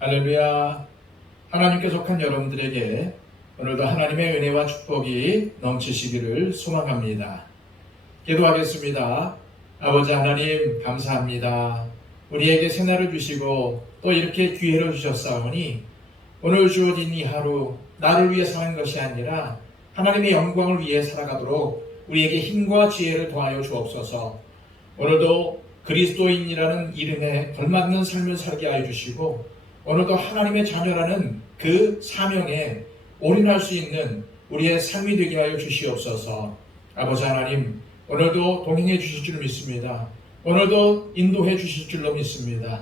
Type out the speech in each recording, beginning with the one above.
할렐루야. 하나님께 속한 여러분들에게 오늘도 하나님의 은혜와 축복이 넘치시기를 소망합니다. 기도하겠습니다. 아버지 하나님 감사합니다. 우리에게 새날을 주시고 또 이렇게 기회를 주셨사오니 오늘 주어진 이 하루 나를 위해 사는 것이 아니라 하나님의 영광을 위해 살아가도록 우리에게 힘과 지혜를 더하여 주옵소서. 오늘도 그리스도인이라는 이름에 걸맞는 삶을 살게 하여 주시고 오늘도 하나님의 자녀라는 그 사명에 올인할 수 있는 우리의 삶이 되게 하여 주시옵소서. 아버지 하나님, 오늘도 동행해 주실 줄 믿습니다. 오늘도 인도해 주실 줄로 믿습니다.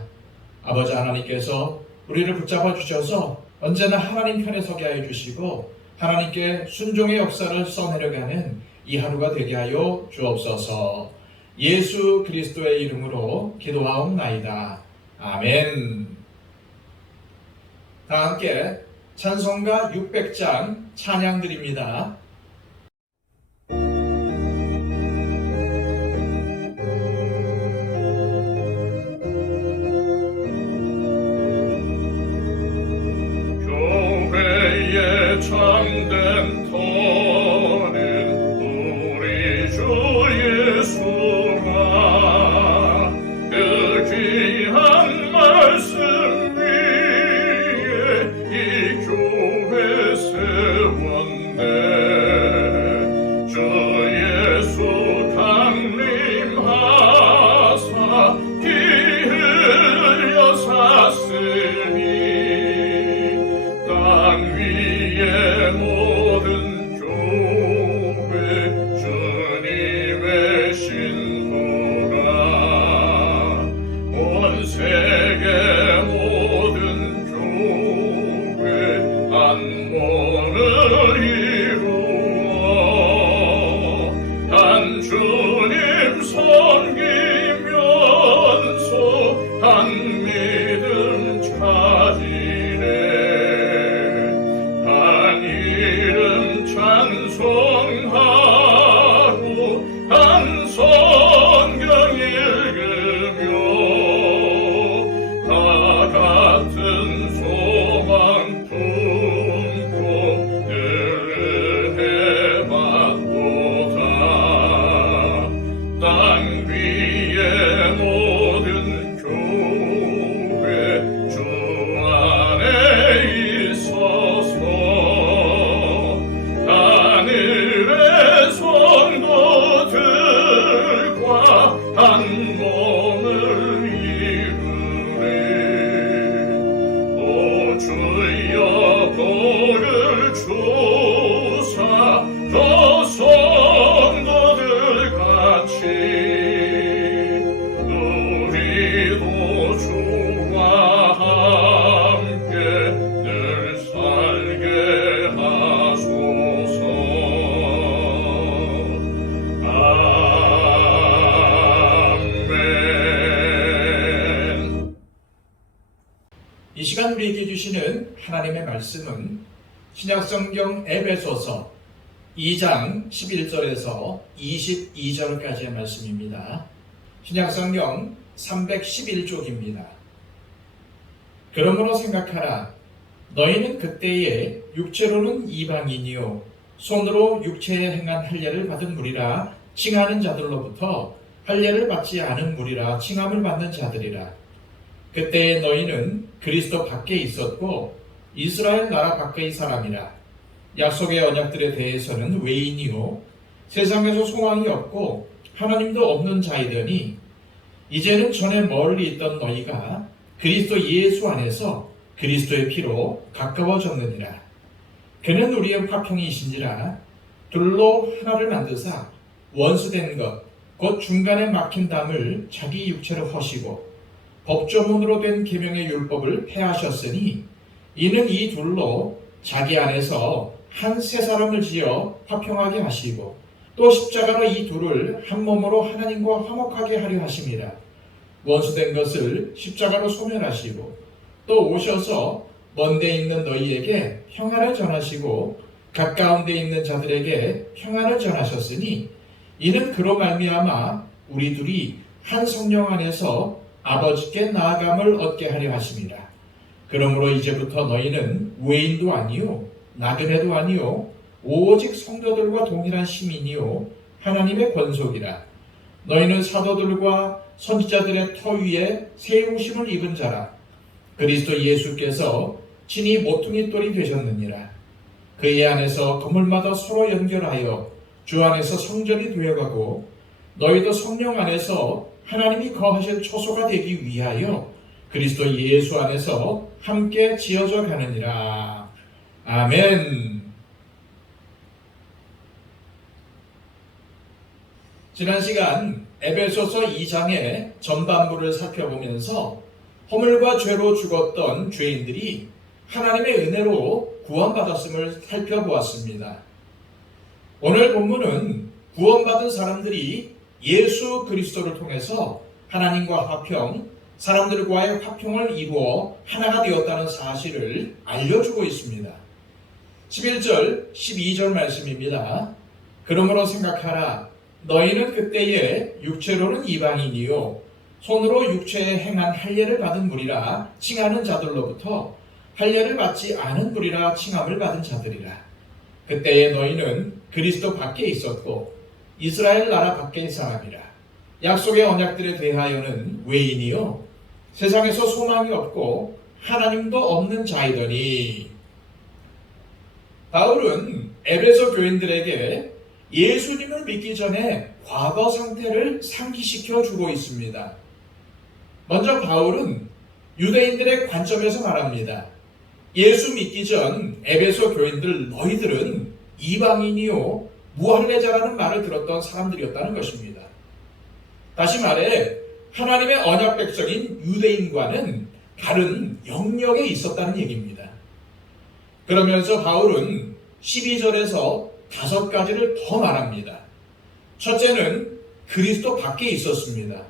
아버지 하나님께서 우리를 붙잡아 주셔서 언제나 하나님 편에 서게 하여 주시고 하나님께 순종의 역사를 써내려가는 이 하루가 되게 하여 주옵소서. 예수 그리스도의 이름으로 기도하옵나이다. 아멘. 다 함께 찬송가 600장 찬양 드립니다. 교회의 참된 터는 우리 주 예수라. 그 귀한 말씀 세웠네. 주 예수 강림하사 피 흘려 샀으니 땅 위의 모든 교회 주님의 신부가 온 세계 모든 교회 한 몸을 이루어 한 주님 섬기면서 한 믿음 찾으네. 한 이름 찬송하고 한 성경 읽으며 다 같은 소망 품고 늘 해봤도다. 땅 위의 모든 교회 주 안에 있어서 하늘의 성도들과 한 몸을 이루네. 오 주여 복을 주사 더 성도들 같이 우리도 주와 함께 늘 살게 하소서. 아멘. 이 시간 우리에게 주시는 하나님의 말씀은 신약성경 에베소서 2장 11절에서 22절까지의 말씀입니다. 신약성경 311쪽입니다. 그러므로 생각하라. 너희는 그때에 육체로는 이방인이요 손으로 육체에 행한 할례를 받은 무리라 칭하는 자들로부터 할례를 받지 않은 무리라 칭함을 받는 자들이라. 그때에 너희는 그리스도 밖에 있었고 이스라엘 나라 밖의 사람이라. 약속의 언약들에 대해서는 외인이요 세상에서 소망이 없고 하나님도 없는 자이더니 이제는 전에 멀리 있던 너희가 그리스도 예수 안에서 그리스도의 피로 가까워졌느니라. 그는 우리의 화평이신지라. 둘로 하나를 만드사 원수된 것 곧 중간에 막힌 담을 자기 육체로 허시고 법조문으로 된 계명의 율법을 폐하셨으니 이는 이 둘로 자기 안에서 한 새 사람을 지어 화평하게 하시고 또 십자가로 이 둘을 한 몸으로 하나님과 화목하게 하려 하심이라. 원수된 것을 십자가로 소멸하시고 또 오셔서 먼데 있는 너희에게 평안을 전하시고 가까운 데 있는 자들에게 평안을 전하셨으니 이는 그로 말미암아 우리 둘이 한 성령 안에서 아버지께 나아감을 얻게 하려 하심이라. 그러므로 이제부터 너희는 외인도 아니요 나그네도 아니요 오직 성도들과 동일한 시민이요 하나님의 권속이라. 너희는 사도들과 선지자들의 터 위에 세우심을 입은 자라. 그리스도 예수께서 친히 모퉁이 돌이 되셨느니라. 그의 안에서 건물마다 서로 연결하여 주 안에서 성전이 되어가고 너희도 성령 안에서 하나님이 거하실 초소가 되기 위하여 그리스도 예수 안에서 함께 지어져 가느니라. 아멘. 지난 시간 에베소서 2장의 전반부를 살펴보면서 허물과 죄로 죽었던 죄인들이 하나님의 은혜로 구원받았음을 살펴보았습니다. 오늘 본문은 구원받은 사람들이 예수 그리스도를 통해서 하나님과 화평, 사람들과의 화평을 이루어 하나가 되었다는 사실을 알려주고 있습니다. 11절, 12절 말씀입니다. 그러므로 생각하라. 너희는 그때에 육체로는 이방인이요 손으로 육체에 행한 할례를 받은 무리라 칭하는 자들로부터 할례를 받지 않은 무리라 칭함을 받은 자들이라. 그때에 너희는 그리스도 밖에 있었고 이스라엘 나라 밖의 사람이라. 약속의 언약들에 대하여는 외인이요 세상에서 소망이 없고 하나님도 없는 자이더니. 바울은 에베소 교인들에게 예수님을 믿기 전에 과거 상태를 상기시켜 주고 있습니다. 먼저 바울은 유대인들의 관점에서 말합니다. 예수 믿기 전 에베소 교인들 너희들은 이방인이요 무할례자라는 말을 들었던 사람들이었다는 것입니다. 다시 말해 하나님의 언약 백성인 유대인과는 다른 영역에 있었다는 얘기입니다. 그러면서 바울은 12절에서 5가지를 더 말합니다. 첫째는 그리스도 밖에 있었습니다.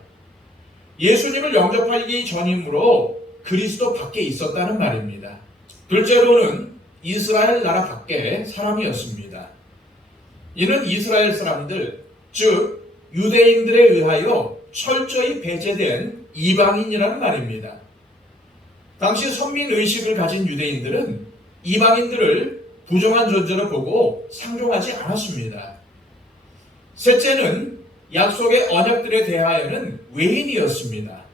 예수님을 영접하기 전이므로 그리스도 밖에 있었다는 말입니다. 둘째로는 이스라엘 나라 밖의 사람이었습니다. 이는 이스라엘 사람들, 즉 유대인들에 의하여 철저히 배제된 이방인이라는 말입니다. 당시 선민의식을 가진 유대인들은 이방인들을 부정한 존재로 보고 상종하지 않았습니다. 셋째는 약속의 언약들에 대하여는 외인이었습니다.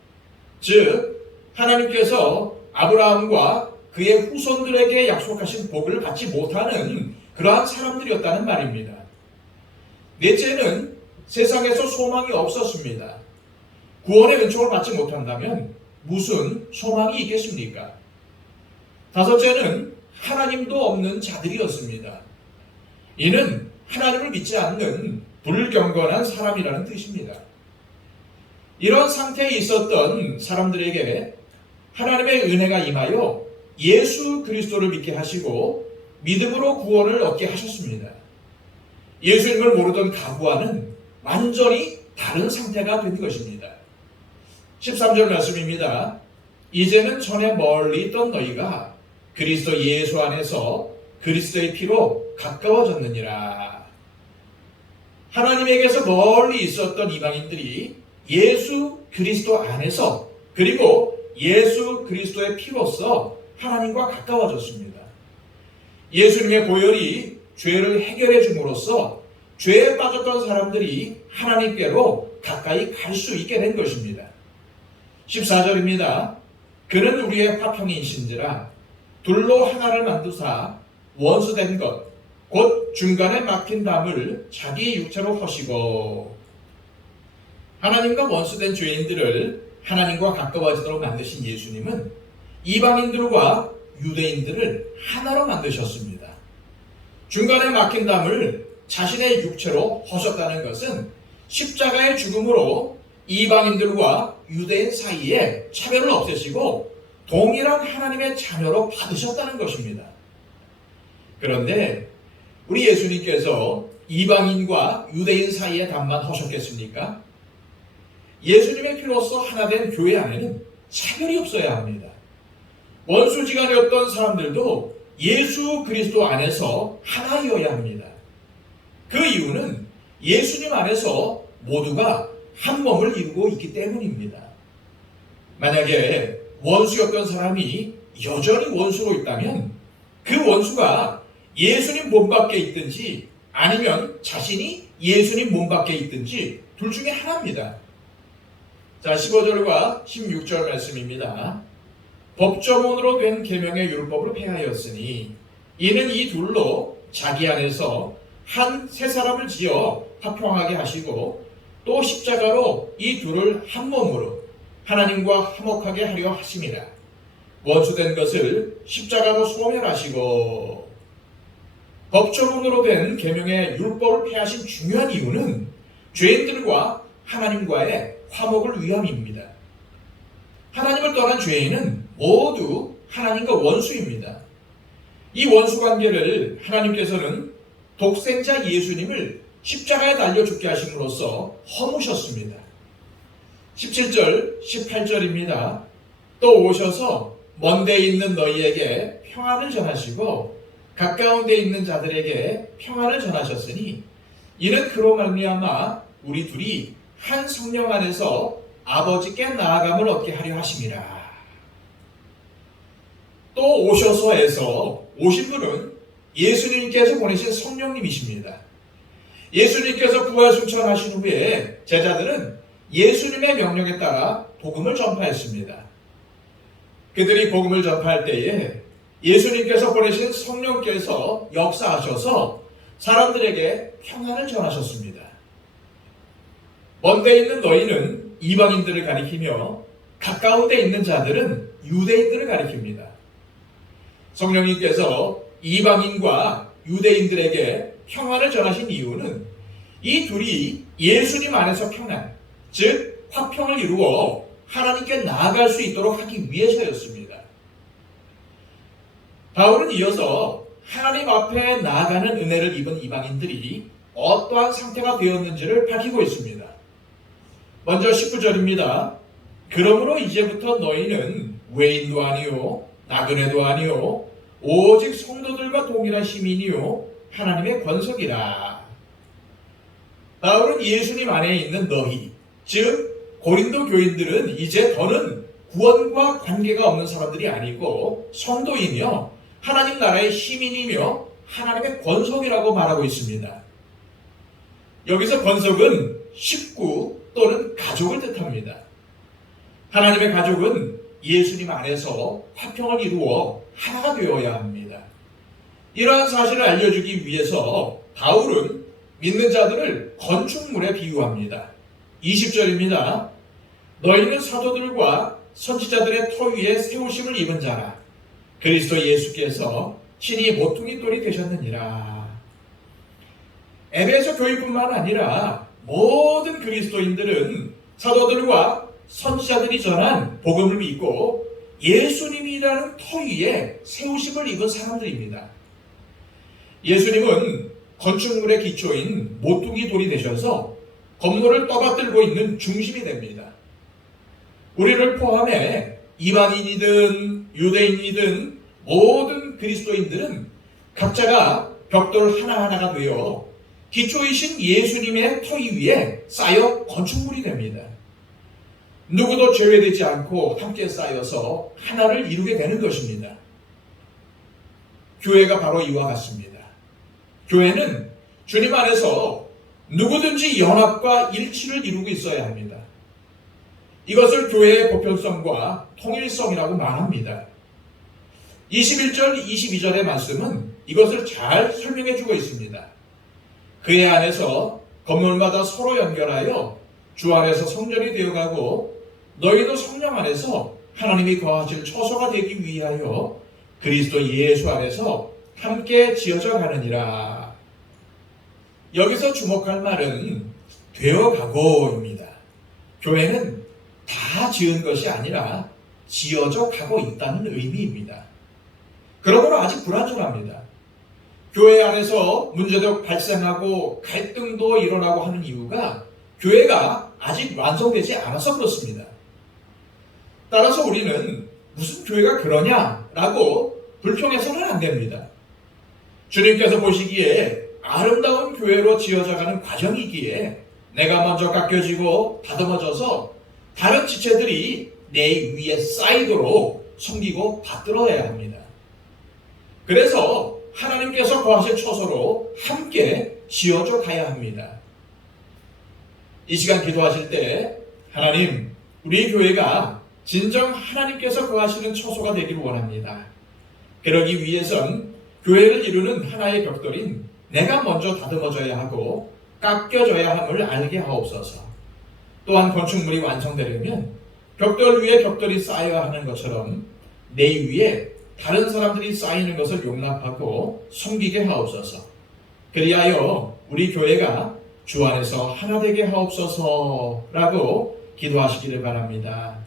즉 하나님께서 아브라함과 그의 후손들에게 약속하신 복을 받지 못하는 그러한 사람들이었다는 말입니다. 넷째는 세상에서 소망이 없었습니다. 구원의 은총을 받지 못한다면 무슨 소망이 있겠습니까? 다섯째는 하나님도 없는 자들이었습니다. 이는 하나님을 믿지 않는 불경건한 사람이라는 뜻입니다. 이런 상태에 있었던 사람들에게 하나님의 은혜가 임하여 예수 그리스도를 믿게 하시고 믿음으로 구원을 얻게 하셨습니다. 예수님을 모르던 가부와는 완전히 다른 상태가 된 것입니다. 13절 말씀입니다. 이제는 전에 멀리 있던 너희가 그리스도 예수 안에서 그리스도의 피로 가까워졌느니라. 하나님에게서 멀리 있었던 이방인들이 예수 그리스도 안에서 그리고 예수 그리스도의 피로써 하나님과 가까워졌습니다. 예수님의 보혈이 죄를 해결해 줌으로써 죄에 빠졌던 사람들이 하나님께로 가까이 갈 수 있게 된 것입니다. 14절입니다. 그는 우리의 화평이신지라 둘로 하나를 만드사 원수된 것 곧 중간에 막힌 담을 자기 육체로 허시고. 하나님과 원수된 죄인들을 하나님과 가까워지도록 만드신 예수님은 이방인들과 유대인들을 하나로 만드셨습니다. 중간에 막힌 담을 자신의 육체로 허셨다는 것은 십자가의 죽음으로 이방인들과 유대인 사이에 차별을 없애시고 동일한 하나님의 자녀로 받으셨다는 것입니다. 그런데 우리 예수님께서 이방인과 유대인 사이에 담만 허셨겠습니까? 예수님의 피로써 하나 된 교회 안에는 차별이 없어야 합니다. 원수지간이었던 사람들도 예수 그리스도 안에서 하나이어야 합니다. 그 이유는 예수님 안에서 모두가 한 몸을 이루고 있기 때문입니다. 만약에 원수였던 사람이 여전히 원수로 있다면 그 원수가 예수님 몸 밖에 있든지 아니면 자신이 예수님 몸 밖에 있든지 둘 중에 하나입니다. 자, 15절과 16절 말씀입니다. 법조문으로 된 계명의 율법을 폐하였으니 이는 이 둘로 자기 안에서 한 세 사람을 지어 화평하게 하시고 또 십자가로 이 둘을 한 몸으로 하나님과 화목하게 하려 하심이라. 원수된 것을 십자가로 소멸하시고. 법조문으로 된 계명의 율법을 폐하신 중요한 이유는 죄인들과 하나님과의 화목을 위함입니다. 하나님을 떠난 죄인은 모두 하나님과 원수입니다. 이 원수 관계를 하나님께서는 독생자 예수님을 십자가에 달려 죽게 하심으로써 허무셨습니다. 17절, 18절입니다. 또 오셔서 먼 데 있는 너희에게 평안을 전하시고 가까운 데 있는 자들에게 평안을 전하셨으니 이는 그로 말미암아 우리 둘이 한 성령 안에서 아버지께 나아감을 얻게 하려 하심이라. 또 오셔서에서 오신 분은 예수님께서 보내신 성령님이십니다. 예수님께서 부활 승천하신 후에 제자들은 예수님의 명령에 따라 복음을 전파했습니다. 그들이 복음을 전파할 때에 예수님께서 보내신 성령께서 역사하셔서 사람들에게 평안을 전하셨습니다. 먼 데 있는 너희는 이방인들을 가리키며 가까운 데 있는 자들은 유대인들을 가리킵니다. 성령님께서 이방인과 유대인들에게 평안을 전하신 이유는 이 둘이 예수님 안에서 평안, 즉 화평을 이루어 하나님께 나아갈 수 있도록 하기 위해서였습니다. 바울은 이어서 하나님 앞에 나아가는 은혜를 입은 이방인들이 어떠한 상태가 되었는지를 밝히고 있습니다. 먼저 19절입니다. 그러므로 이제부터 너희는 외인도 아니요 나그네도 아니요 오직 성도들과 동일한 시민이요 하나님의 권속이라. 바울은 예수님 안에 있는 너희, 즉 고린도 교인들은 이제 더는 구원과 관계가 없는 사람들이 아니고 성도이며 하나님 나라의 시민이며 하나님의 권속이라고 말하고 있습니다. 여기서 권속은 식구 또는 가족을 뜻합니다. 하나님의 가족은 예수님 안에서 화평을 이루어 하나가 되어야 합니다. 이러한 사실을 알려주기 위해서 바울은 믿는 자들을 건축물에 비유합니다. 20절입니다. 너희는 사도들과 선지자들의 터 위에 세우심을 입은 자라. 그리스도 예수께서 친히 모퉁이 돌이 되셨느니라. 에베소 교회뿐만 아니라 모든 그리스도인들은 사도들과 선지자들이 전한 복음을 믿고 예수님이라는 터 위에 세우심을 입은 사람들입니다. 예수님은 건축물의 기초인 모퉁이 돌이 되셔서 건물을 떠받들고 있는 중심이 됩니다. 우리를 포함해 이방인이든 유대인이든 모든 그리스도인들은 각자가 벽돌 하나하나가 되어 기초이신 예수님의 터 위에 쌓여 건축물이 됩니다. 누구도 제외되지 않고 함께 쌓여서 하나를 이루게 되는 것입니다. 교회가 바로 이와 같습니다. 교회는 주님 안에서 누구든지 연합과 일치를 이루고 있어야 합니다. 이것을 교회의 보편성과 통일성이라고 말합니다. 21절, 22절의 말씀은 이것을 잘 설명해 주고 있습니다. 그의 안에서 건물마다 서로 연결하여 주 안에서 성전이 되어가고 너희도 성령 안에서 하나님이 거하실 처소가 되기 위하여 그리스도 예수 안에서 함께 지어져 가느니라. 여기서 주목할 말은 되어가고입니다. 교회는 다 지은 것이 아니라 지어져 가고 있다는 의미입니다. 그러므로 아직 불완전합니다. 교회 안에서 문제도 발생하고 갈등도 일어나고 하는 이유가 교회가 아직 완성되지 않아서 그렇습니다. 따라서 우리는 무슨 교회가 그러냐라고 불평해서는 안 됩니다. 주님께서 보시기에 아름다운 교회로 지어져가는 과정이기에 내가 먼저 깎여지고 다듬어져서 다른 지체들이 내 위에 쌓이도록 섬기고 받들어야 합니다. 그래서 하나님께서 거하실 처소로 함께 지어져 가야 합니다. 이 시간 기도하실 때 하나님, 우리 교회가 진정 하나님께서 거하시는 처소가 되기를 원합니다. 그러기 위해선 교회를 이루는 하나의 벽돌인 내가 먼저 다듬어져야 하고 깎여져야 함을 알게 하옵소서. 또한 건축물이 완성되려면 벽돌 위에 벽돌이 쌓여야 하는 것처럼 내 위에 다른 사람들이 쌓이는 것을 용납하고 섬기게 하옵소서. 그리하여 우리 교회가 주 안에서 하나 되게 하옵소서라고 기도하시기를 바랍니다.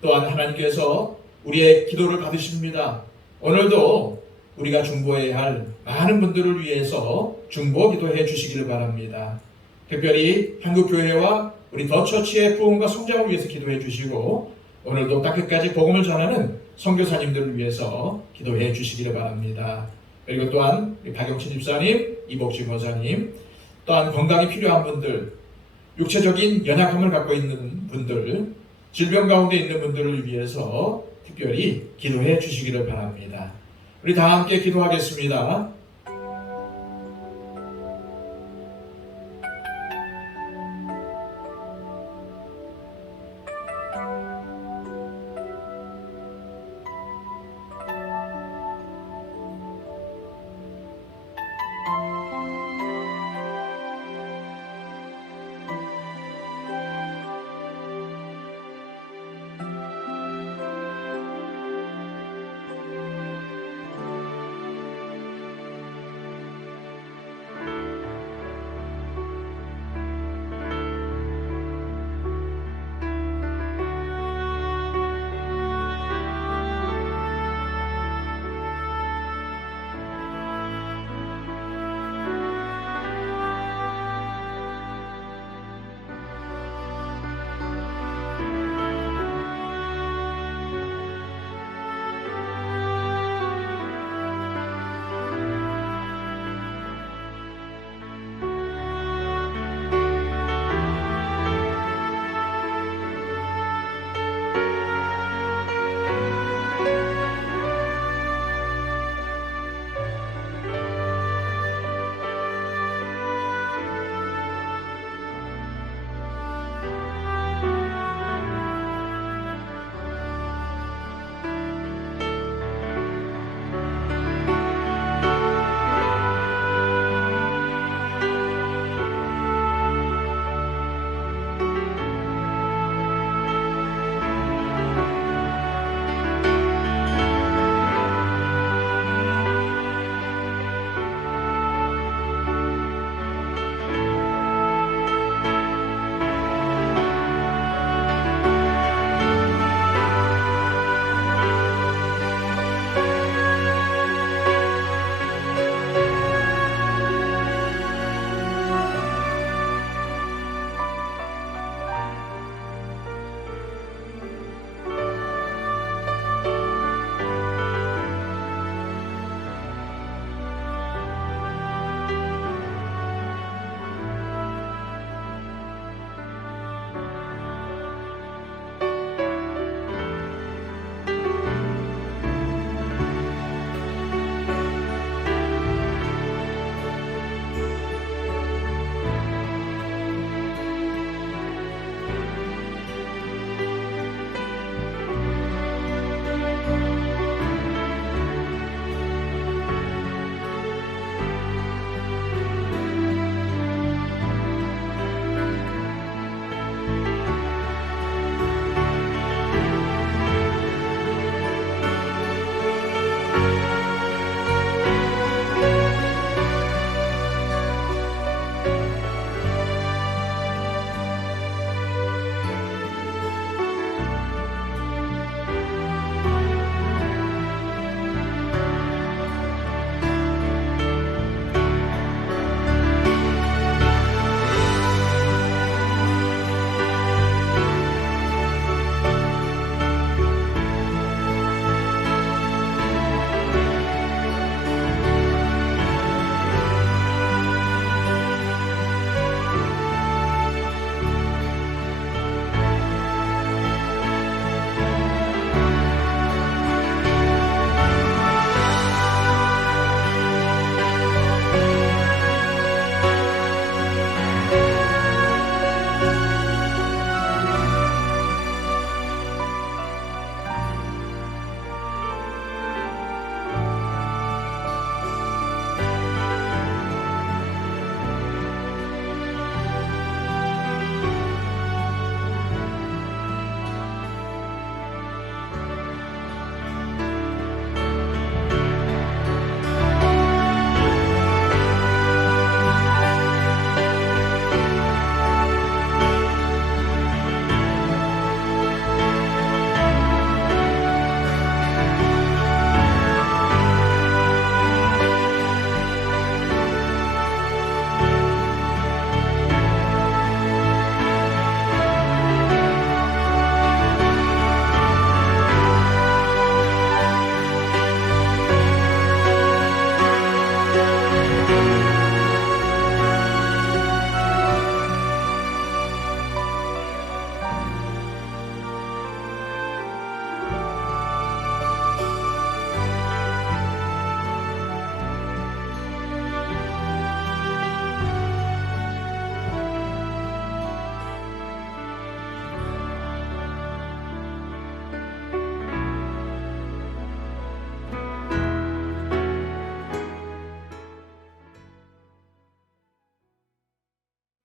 또한 하나님께서 우리의 기도를 받으십니다. 오늘도 우리가 중보해야 할 많은 분들을 위해서 중보 기도해 주시기를 바랍니다. 특별히 한국교회와 우리 더처치의 부흥과 성장을 위해서 기도해 주시고 오늘도 땅끝까지 복음을 전하는 선교사님들을 위해서 기도해 주시기를 바랍니다. 그리고 또한 박영신 집사님, 이복지 모사님, 또한 건강이 필요한 분들, 육체적인 연약함을 갖고 있는 분들, 질병 가운데 있는 분들을 위해서 특별히 기도해 주시기를 바랍니다. 우리 다 함께 기도하겠습니다.